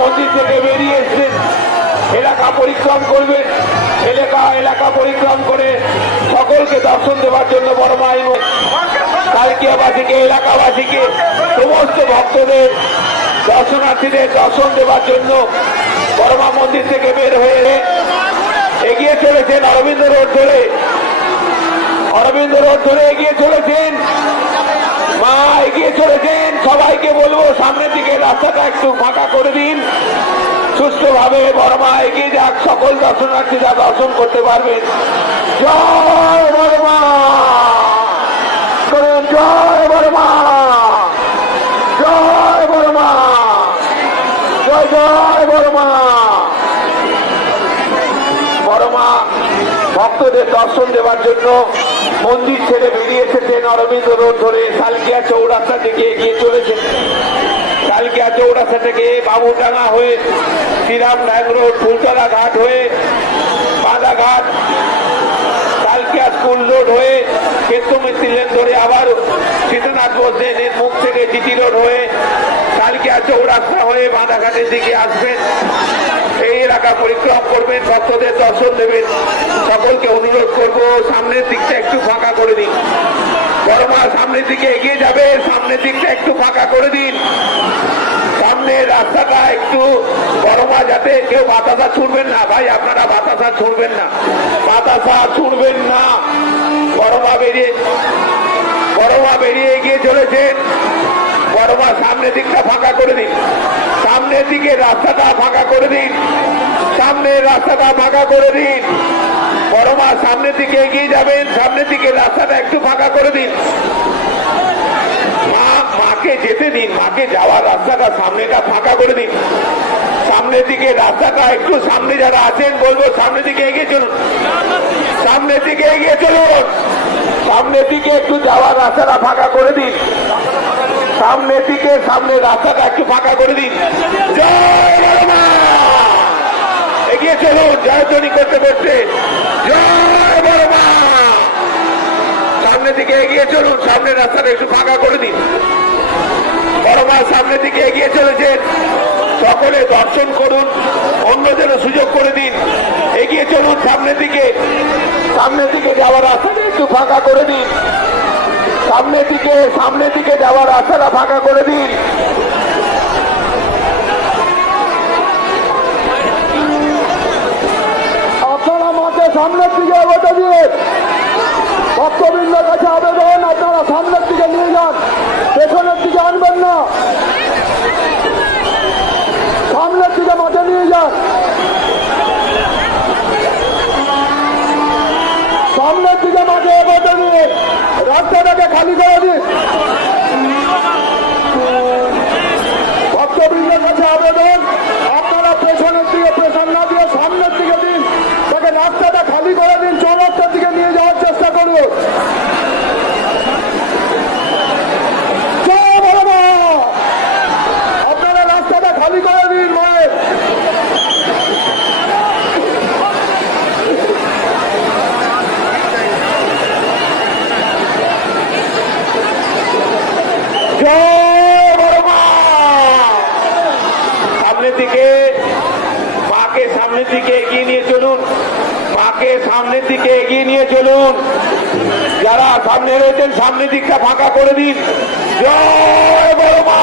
মন্দির থেকে বেরিয়ে এসছেন, এলাকা পরিক্রম করবেন, এলাকা পরিক্রম করে সকলকে দর্শন দেওয়ার জন্য বড়মা কালকিয়াবাসীকে, এলাকাবাসীকে, সমস্ত ভক্তদের, দর্শনার্থীদের দর্শন দেওয়ার জন্য বড়মা মন্দির থেকে বের হয়ে এগিয়ে চলেছেন অরবিন্দ রোড ধরে, এগিয়ে চলেছেন, মা এগিয়ে চলেছেন। সবাইকে বলবো সামনের দিকে রাস্তাটা একটু ফাঁকা করে দিন, সুস্থভাবে বড়মা এগিয়ে যাক, সকল দর্শনার্থীরা দর্শন করতে পারবেন। জয় বড়মা, জয় বড়মা, জয় বড়মা, জয় জয় বড়মা। বড়মা ভক্তদের দর্শন দেওয়ার জন্য মন্দির ছেড়ে বেরিয়ে এসেছেন, অরবিন্দ রোড ধরে সালকিয়া চৌরাস্তা থেকে এগিয়ে চলেছেন। সালকিয়া চৌরাস্তা থেকে বাবুডাঙ্গা হয়ে শ্রীরাম নায়ক রোড, ফুলতলা ঘাট হয়ে বাঁধাঘাট, সালকিয়া স্কুল রোড হয়ে ক্ষেত্রমিস্ত্রি লেন ধরে আবার সীতানাথ বোস লেনের মুখ থেকে জিটি রোড হয়ে সালকিয়া চৌরাস্তা হয়ে বাঁধাঘাটের দিকে আসবেন। এই এলাকা পরিক্রম করবেন, ভক্তদের দর্শন দেবেন। সকলকে অনুরোধ করব সামনের দিকটা একটু ফাঁকা করে দিন। বড়মা সামনের দিকে এগিয়ে যাবে, সামনের দিকটা একটু ফাঁকা করে দিন। সামনের রাস্তাটা একটু, বড়মা যাতে কেউ বাতাসা ছুড়বেন না, ভাই আপনারা বাতাসা ছুড়বেন না, বাতাসা ছুড়বেন না। বড়মা বেরিয়ে এগিয়ে চলেছেন। বড়মা সামনের দিকটা ফাঁকা করে দিন, সামনের দিকে রাস্তাটা ফাঁকা করে দিন, সামনের রাস্তাটা ফাঁকা করে দিন। বড়মা সামনের দিকে এগিয়ে যাবেন, সামনের দিকে রাস্তাটা একটু ফাঁকা করে দিন। মাকে যেতে দিন, মাকে যাওয়ার রাস্তাটা সামনেটা ফাঁকা করে দিন। সামনের দিকে রাস্তাটা একটু, সামনে যারা আছেন বলবো সামনের দিকে এগিয়ে চলুন, সামনের দিকে এগিয়ে চলুন, সামনের দিকে একটু যাওয়ার রাস্তাটা ফাঁকা করে দিন। সামনের দিকে, সামনের রাস্তাটা একটু ফাঁকা করে দিন। জয় বড়মা, এগিয়ে চলুন, জয়ধ্বনি করতে করতে জয় বড়মা। সামনের দিকে এগিয়ে চলুন, সামনের রাস্তাটা একটু ফাঁকা করে দিন। বড়মা সামনের দিকে এগিয়ে চলেছেন, সকলে দর্শন করুন, অন্যদের সুযোগ করে দিন। এগিয়ে চলুন সামনের দিকে, সামনের দিকে যাওয়ার রাস্তাটা একটু ফাঁকা করে দিন। সামনের দিকে যাওয়ার রাস্তাটা ফাঁকা করে দিন। আপনারা মাঠে সামনের দিকে এগোতে দিয়ে ভক্তবৃন্দের কাছে আবেদন, আপনারা সামনের দিকে নিয়ে যান, পেছনের দিকে আনবেন না, সামনের দিকে মাঠে নিয়ে যান, সামনের দিকে মাঠে এগোতে দিয়ে রাস্তাটাকে খালি করে দিন। ভক্তবৃন্দের কাছে আবেদন, আপনারা পেছনের দিকে প্রেশার না দিয়ে সামনের দিকে দিন, তাকে রাস্তাটা খালি করে দিন, চৌরাস্তার দিকে নিয়ে যাওয়ার চেষ্টা করুন। জয় বড়মা, আপনারা রাস্তাটা খালি করে দিন। মায়ের জয় বড়মা। সামনের দিকে, মাকে সামনের দিকে এগিয়ে নিয়ে চলুন, মাকে সামনের দিকে এগিয়ে নিয়ে চলুন। যারা সামনে রয়েছেন সামনের দিকটা ফাঁকা করে দিন। জয় বড়মা।